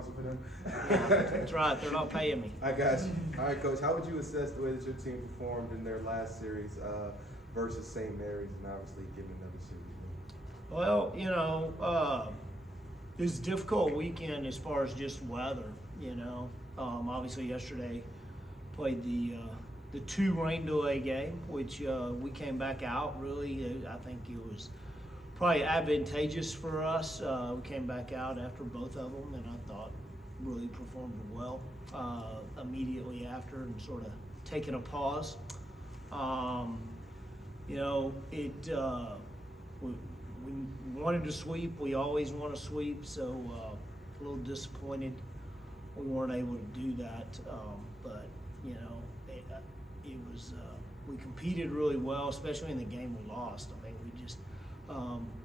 sponsor for them. That's right. They're not paying me. I got you. All right, Coach. How would you assess the way that your team performed in their last series versus St. Mary's, and obviously getting another series? Well, it was a difficult weekend as far as just weather. Obviously yesterday played the 2 rain delay game, which we came back out. Really, I think it was probably advantageous for us. We came back out after both of them, and I thought really performed well immediately after, and sort of taking a pause. We wanted to sweep. We always want to sweep, so a little disappointed we weren't able to do that. But it was we competed really well, especially in the game we lost. I mean, we just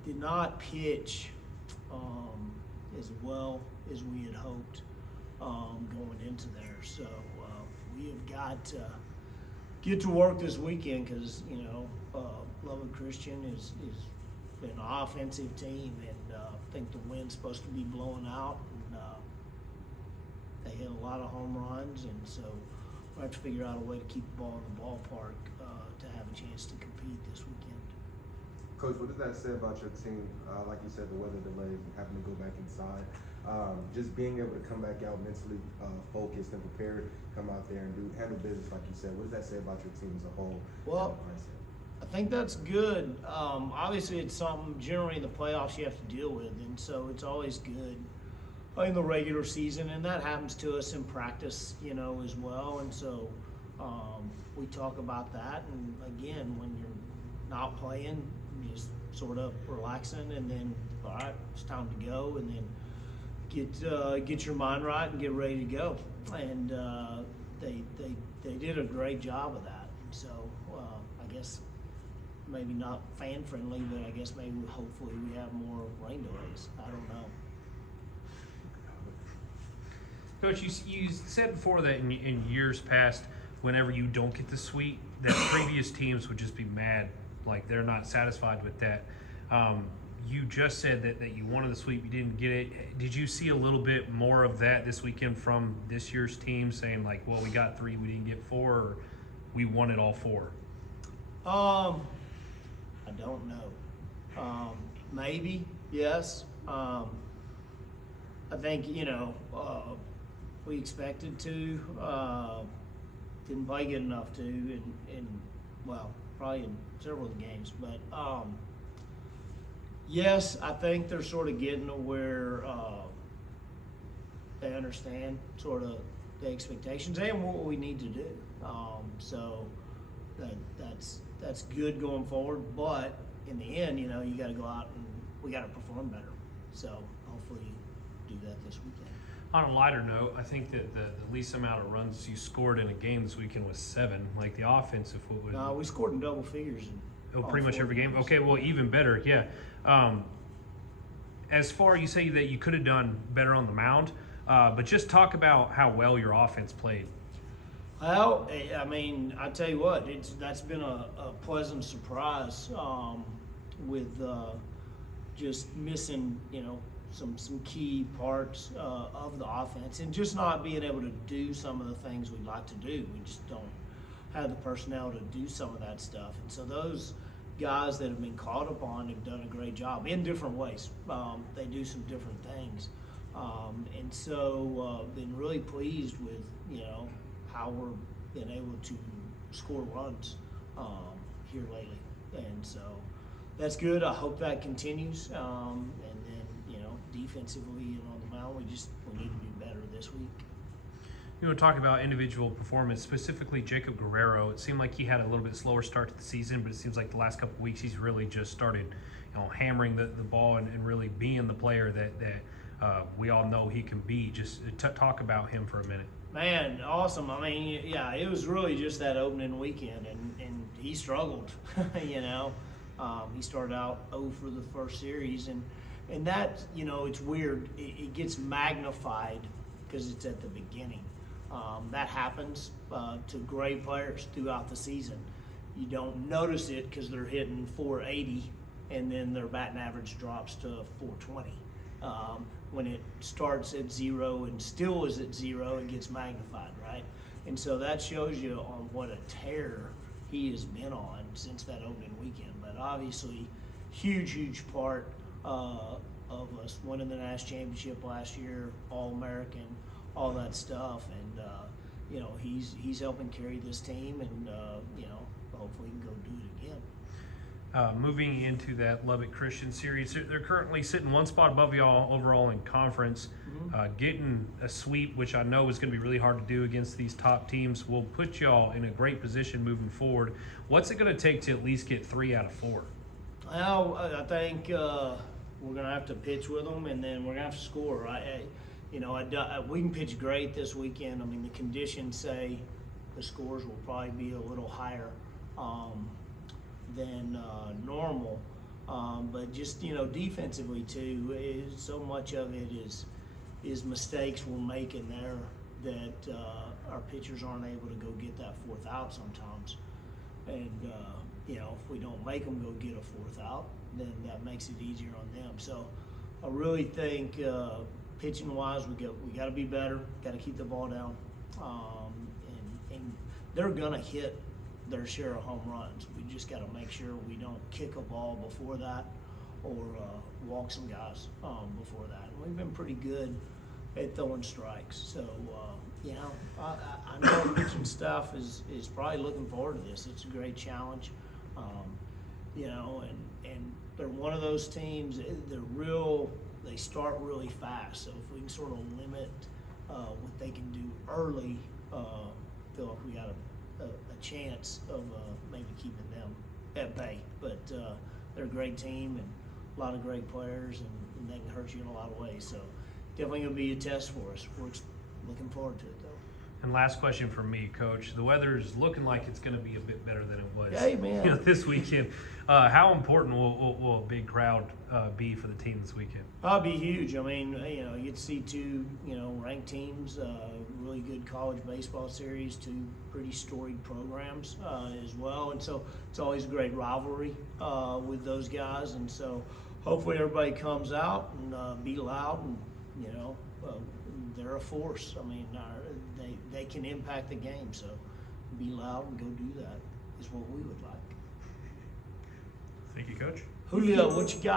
did not pitch as well as we had hoped going into there. So we have got to get to work this weekend because Lubbock Christian is an offensive team, and I think the wind's supposed to be blowing out, and they hit a lot of home runs, and so we have to figure out a way to keep the ball in the ballpark to have a chance to compete this weekend. Coach, what does that say about your team? Like you said, the weather delays and having to go back inside. Just being able to come back out mentally focused and prepared, come out there and handle business like you said. What does that say about your team as a whole? Well, I think that's good. Obviously, it's something generally in the playoffs you have to deal with, and so it's always good in the regular season, and that happens to us in practice, as well. And so we talk about that. And again, when you're not playing, you're just sort of relaxing, and then all right, it's time to go, and then get your mind right and get ready to go. And they did a great job of that. So I guess maybe not fan friendly, but I guess maybe hopefully we have more rain delays. I don't know. Coach, you said before that in years past, whenever you don't get the sweep, that previous teams would just be mad, like they're not satisfied with that. You just said that you wanted the sweep, you didn't get it. Did you see a little bit more of that this weekend from this year's team, saying like, well, we got 3, we didn't get 4, or we wanted all 4? I don't know. Maybe, yes. I think, we expected to, didn't play good enough to, in probably in several of the games. But yes, I think they're sort of getting to where they understand sort of the expectations and what we need to do. So that's good going forward. But in the end, you got to go out and we got to perform better. So hopefully do that this weekend. On a lighter note, I think that the least amount of runs you scored in a game this weekend was 7. Like the offensive foot was. No, we scored in double figures. Pretty much every game. Okay, well, even better, yeah. As far you say that you could have done better on the mound, but just talk about how well your offense played. Well, I mean, I tell you what, that's been a pleasant surprise with just missing, some key parts of the offense, and just not being able to do some of the things we'd like to do. We just don't have the personnel to do some of that stuff, and so those guys that have been called upon have done a great job in different ways. They do some different things, and so been really pleased with how we're been able to score runs here lately, and so that's good. I hope that continues, and then defensively and on the mound, we need to be better this week. You want to talk about individual performance, specifically Jacob Guerrero. It seemed like he had a little bit slower start to the season, but it seems like the last couple of weeks he's really just started, hammering the ball and really being the player that we all know he can be. Just talk about him for a minute. Man, awesome. I mean, yeah, it was really just that opening weekend, and he struggled. He started out 0 for the first series, and that, it's weird. It gets magnified because it's at the beginning. That happens to great players throughout the season. You don't notice it because they're hitting 480, and then their batting average drops to 420. When it starts at 0 and still is at 0, it gets magnified, right? And so that shows you on what a tear he has been on since that opening weekend. But obviously, huge part of us winning the national championship last year, All-American, all that stuff. And, you know, he's helping carry this team, and, you know, hopefully he can go do it again. Moving into that Lubbock Christian series, they're currently sitting one spot above y'all overall in conference. Getting a sweep, which I know is going to be really hard to do against these top teams, will put y'all in a great position moving forward. What's it going to take to at least get 3 out of 4? Well, I think we're going to have to pitch with them, and then we're going to have to score, right? You know, we can pitch great this weekend. I mean, the conditions say the scores will probably be a little higher than normal. But just, you know, defensively too, so much of it is mistakes we're making there that our pitchers aren't able to go get that 4th out sometimes. And, you know, if we don't make them go get a 4th out, then that makes it easier on them. So I really think pitching wise, we got to be better, got to keep the ball down. And they're going to hit their share of home runs. We just got to make sure we don't kick a ball before that or walk some guys before that. And we've been pretty good at throwing strikes. So, you know, I know our pitching staff is probably looking forward to this. It's a great challenge. You know, and they're one of those teams, they start really fast. So if we can sort of limit what they can do early, feel like we got a chance of maybe keeping them at bay. But they're a great team and a lot of great players, and they can hurt you in a lot of ways. So definitely going to be a test for us. We're looking forward to it, though. And last question from me, Coach. The weather is looking like it's going to be a bit better than it was Amen. This weekend. How important will a big crowd be for the team this weekend? It'll be huge. I mean, you know, you get to see 2, you know, ranked teams, really good college baseball series, 2 pretty storied programs as well. And so it's always a great rivalry with those guys. And so hopefully everybody comes out and be loud, and, you know, they're a force. I mean, they can impact the game. So be loud and go do that is what we would like. Thank you, Coach. Julio, what you got?